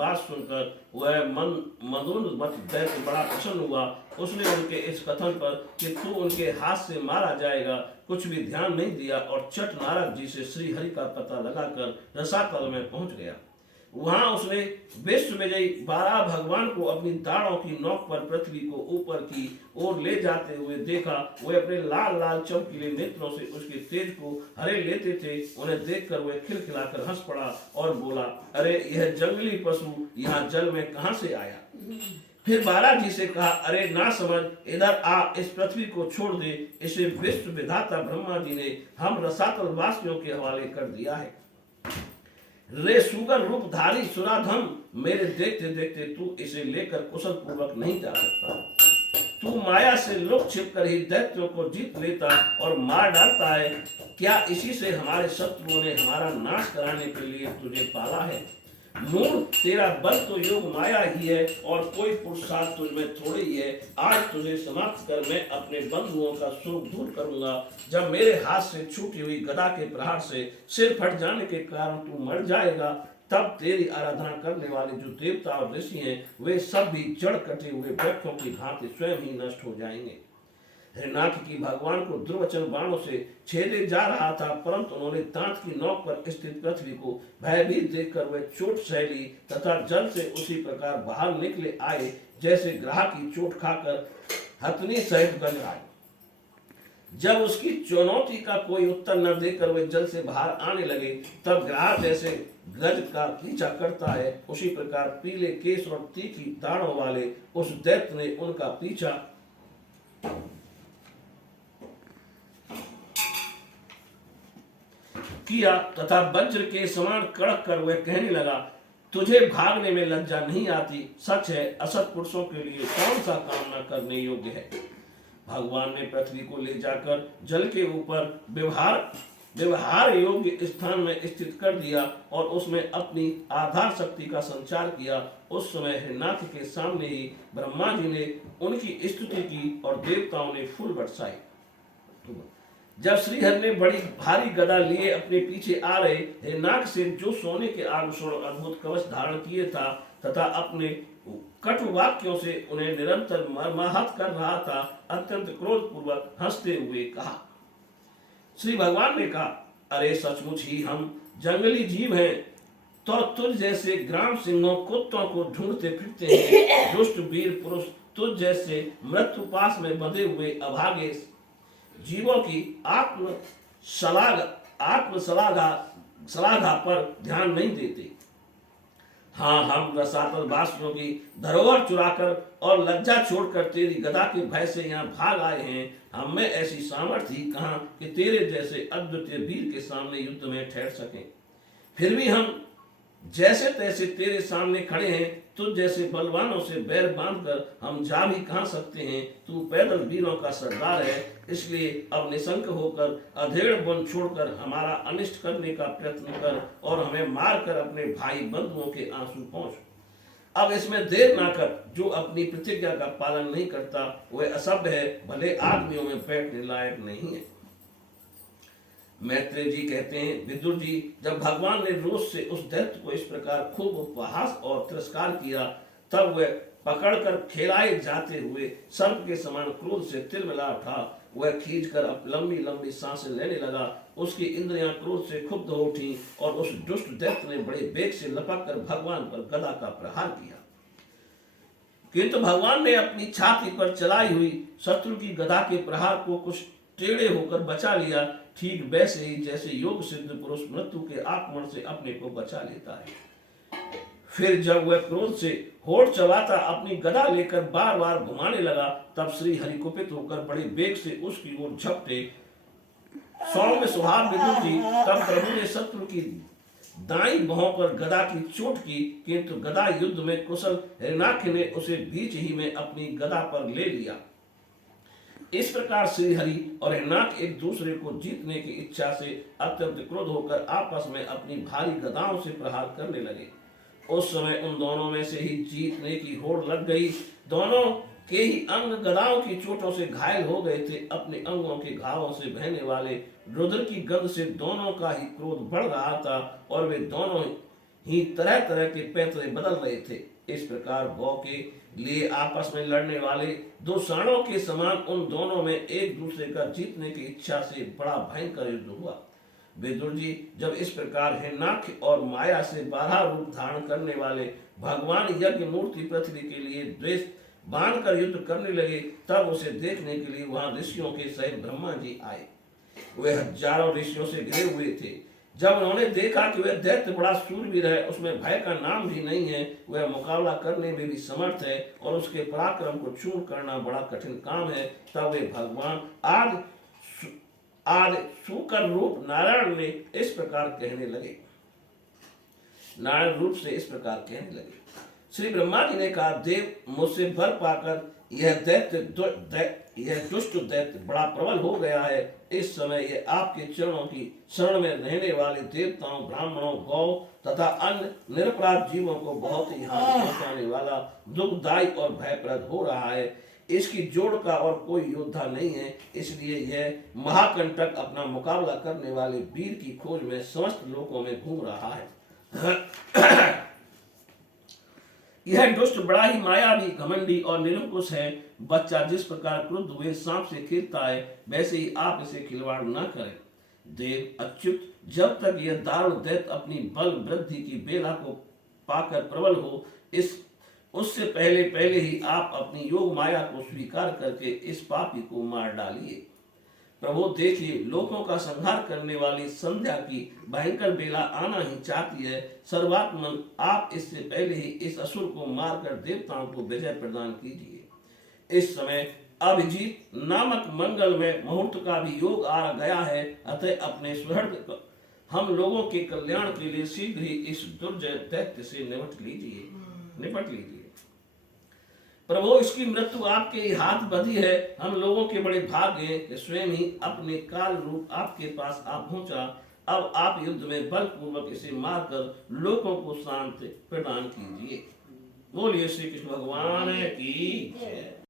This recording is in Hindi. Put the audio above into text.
बात सुनकर वह मदोन्मत्त दैत्य बड़ा प्रसन्न हुआ। उसने उनके इस कथन पर कि तू उनके हाथ से मारा जाएगा कुछ भी ध्यान नहीं दिया और चट नारद जी से श्री हरि का पता लगाकर रसातल में पहुंच गया। वहां उसने विश्व विजयी 12 भगवान को अपनी दाढ़ों की नोक पर पृथ्वी को ऊपर की ओर ले जाते हुए देखा। वे अपने लाल लाल चमकीले नेत्रों से उसके तेज को हरे लेते थे। उन्हें देखकर वह खिलखिलाकर हंस पड़ा और बोला, अरे यह जंगली पशु यहाँ जल में कहां से आया? फिर बालाजी से कहा, अरे ना समझ, इधर आ, इस पृथ्वी को छोड़ दे। इसे विश्व विधाता ब्रह्मा जी ने हम रसातल वासियों के हवाले कर दिया है। रे सुगर रूपधारी सुराधम, मेरे देखते देखते तू इसे लेकर कुशल पूर्वक नहीं जा सकता। तू माया से लुक छिप कर ही दैत्यों को जीत लेता और मार डालता है। क्या इसी से हमारे शत्रुओं ने हमारा नाश कराने के लिए तुझे पाला है? मूल तेरा बल तो योग माया ही है और कोई पुरुषार्थ तुझ में थोड़ी ही है। आज तुझे समाप्त कर मैं अपने बंधुओं का शोक दूर करूंगा। जब मेरे हाथ से छूटी हुई गदा के प्रहार से सिर फट जाने के कारण तू मर जाएगा, तब तेरी आराधना करने वाले जो देवता और ऋषि हैं वे सब भी जड़ कटे हुए वृक्षों की भांति स्वयं ही नष्ट हो जाएंगे। हिरणाक्ष की भगवान को दुर्वचन बाणों से छेदे जा रहा था, परंतु उन्होंने दांत की नोक पर स्थित पृथ्वी को भयभीत देखकर वे चोट सह ली तथा जल से उसी प्रकार बाहर निकले आए जैसे ग्राह की चोट खाकर हथनी सहित गज आए। जब उसकी चुनौती का कोई उत्तर न देकर वे जल से बाहर आने लगे, तब ग्राह जैसे गज का पीछा करता है उसी प्रकार पीले केश और तीखी दाढ़ों वाले उस दैत्य ने उनका पीछा किया तथा वज्र के समान कड़क कर वह कहने लगा, तुझे भागने में लज्जा नहीं आती? सच है, असत पुरुषों के लिए कौन सा काम न करने योग्य है? भगवान ने पृथ्वी को ले जाकर जल के ऊपर व्यवहार योग्य स्थान में स्थित कर दिया और उसमें अपनी आधार शक्ति का संचार किया। उस समय हिरणाक्ष के सामने ही ब्रह्मा जी ने उनकी स्तुति की और देवताओं ने फूल बरसाए। जब श्रीहरि ने बड़ी भारी गदा लिए अपने पीछे आ रहे हिरणाक्ष से जो सोने के आभूषण अद्भुत कवच धारण किए था तथा अपने कटु वाक्यों से उन्हें निरंतर मर्माहत कर रहा था, अत्यंत क्रोध पूर्वक हंसते हुए कहा। श्री भगवान ने कहा, अरे सचमुच ही हम जंगली जीव हैं, तो तुझ जैसे ग्राम सिंहों कुत्तों को ढूंढते फिरते हैं। दुष्ट वीर पुरुष तुझ जैसे मृत्यु पास में बंधे हुए अभागे जीवों की आत्म सलाघा पर ध्यान नहीं देते। हाँ, हम रसातल वासियों की धरोहर चुराकर और लज्जा छोड़कर तेरी गदा के भय से यहाँ भाग आए हैं। हम में ऐसी सामर्थ्य ही कहाँ कि तेरे जैसे अद्वितीय वीर के सामने युद्ध में ठहर सकें। फिर भी हम जैसे तैसे तेरे सामने खड़े हैं। तुझ जैसे बलवानों से बैर बांधकर हम जा भी कहाँ सकते हैं? तू पैदल वीरों का सरदार है, इसलिए अब निशंक होकर अधेड़ वन छोड़कर हमारा अनिष्ट करने का प्रयत्न कर और हमें मारकर अपने भाई बंधुओं के आंसू पहुंच। अब इसमें देर ना कर। जो अपनी प्रतिज्ञा का पालन नहीं करता वह असभ्य है, भले आदमियों में बैठने लायक नहीं है। मैत्रेय जी कहते हैं, विदुर जी, जब भगवान ने रोष से उस दैत्य को इस प्रकार खूब उपहास और तिरस्कार किया, तब वह पकड़कर खेलाए जाते हुए सर्प के समान क्रोध से तिलमिला उठा। वह खींचकर अब लंबी लंबी सांसें लेने लगा। उसकी इंद्रियां क्रोध से क्षुब्ध हो उठी और उस दुष्ट दैत्य ने बड़े वेग से लपक कर भगवान पर गदा का प्रहार किया, किंतु भगवान ने अपनी छाती पर चलाई हुई शत्रु की गदा के प्रहार को कुछ टेढ़े होकर बचा लिया, ठीक वैसे ही जैसे योग सिद्ध पुरुष मृत्यु के आक्रमण से अपने को बचा लेता है। फिर जब वह क्रोध से होड़ चबाता अपनी गदा लेकर बार बार घुमाने लगा, तब श्री हरि कुपित होकर बड़े वेग से उसकी ओर झपटे। सौम्य स्वभाव विदुर जी, तब प्रभु ने शत्रु की दाईं भौं पर गदा की चोट की, किंतु गदा युद्ध में कुशल हिरणाक्ष ने उसे बीच ही में अपनी गदा पर ले लिया। इस प्रकार श्री हरि और हिरणाक्ष एक दूसरे को जीतने की इच्छा से अत्यंत क्रोध होकर आपस में अपनी भारी गदाओं से प्रहार करने लगे। उस समय उन दोनों में से ही जीतने की होड़ लग गई। दोनों के ही अंग गदाओं की चोटों से घायल हो गए थे। अपने अंगों के घावों से बहने वाले रुद्र की गंध से दोनों का ही क्रोध बढ़ रहा था और वे दोनों ही तरह तरह के पैतरे बदल रहे थे। इस प्रकार भौ के लिए आपस में लड़ने वाले दो सांडों के समान उन दोनों में एक दूसरे का जीतने की इच्छा से बड़ा भयंकर युद्ध हुआ। विदुर जी जब इस प्रकार हिरण्याक्ष और माया से 12 रूप धारण करने वाले भगवान यज्ञ मूर्ति पृथ्वी के लिए द्वेष बांध कर युद्ध करने लगे, तब उसे देखने के लिए वहां ऋषियों के सहित ब्रह्मा जी आए। वे हजारों ऋषियों से घिरे हुए थे। जब उन्होंने देखा कि वह दैत्य बड़ा शूरवीर है, उसमें भय का नाम भी नहीं है, वह मुकाबला करने में भी समर्थ है और उसके पराक्रम को चूर्ण करना बड़ा कठिन काम है, तब वे भगवान आदि शूकर रूप नारायण ने इस प्रकार कहने लगे। नारायण रूप से इस प्रकार कहने लगे। श्री ब्रह्मा जी ने कहा, देव मुझसे भर पाकर यह दुष्ट दैत्य बड़ा प्रबल हो गया है। इस समय यह आपके चरणों की शरण में रहने वाले देवताओं, ब्राह्मणों, गौ तथा अन्य निरपराध जीवों को बहुत ही हानि पहुंचाने वाला, दुखदायी और भयप्रद हो रहा है। इसकी जोड़ का और कोई योद्धा नहीं है, इसलिए यह महाकंटक अपना मुकाबला करने वाले वीर की खोज में समस्त लोकों में घूम रहा है। यह दुष्ट बड़ा ही मायावी, घमंडी और निरंकुश है। बच्चा जिस प्रकार क्रुद्ध हुए सांप से खेलता है, वैसे ही आप इसे खिलवाड़ न करें। देव अच्युत, जब तक यह दारुण दैत्य अपनी बल वृद्धि की बेला को पाकर प्रबल हो, उससे पहले ही आप अपनी योग माया को स्वीकार करके इस पापी को मार डालिए। प्रभु देखिए, लोगों का संहार करने वाली संध्या की भयंकर बेला आना ही चाहती है। सर्वात्मन, आप इससे पहले ही इस असुर को मारकर देवताओं को विजय प्रदान कीजिए। इस समय अभिजीत नामक मंगल में मुहूर्त का भी योग आ गया है, अतः अपने सुहृद हम लोगों के कल्याण के लिए शीघ्र ही इस दुर्जय दैत्य से निपट लीजिए। प्रभु, इसकी मृत्यु आपके हाथ बंधी है। हम लोगों के बड़े भाग्य हैं कि स्वयं ही अपने काल रूप आपके पास आ पहुंचा। अब आप युद्ध में बलपूर्वक इसे मारकर लोगों को शांति प्रदान कीजिए। बोलिए श्री कृष्ण भगवान की जय।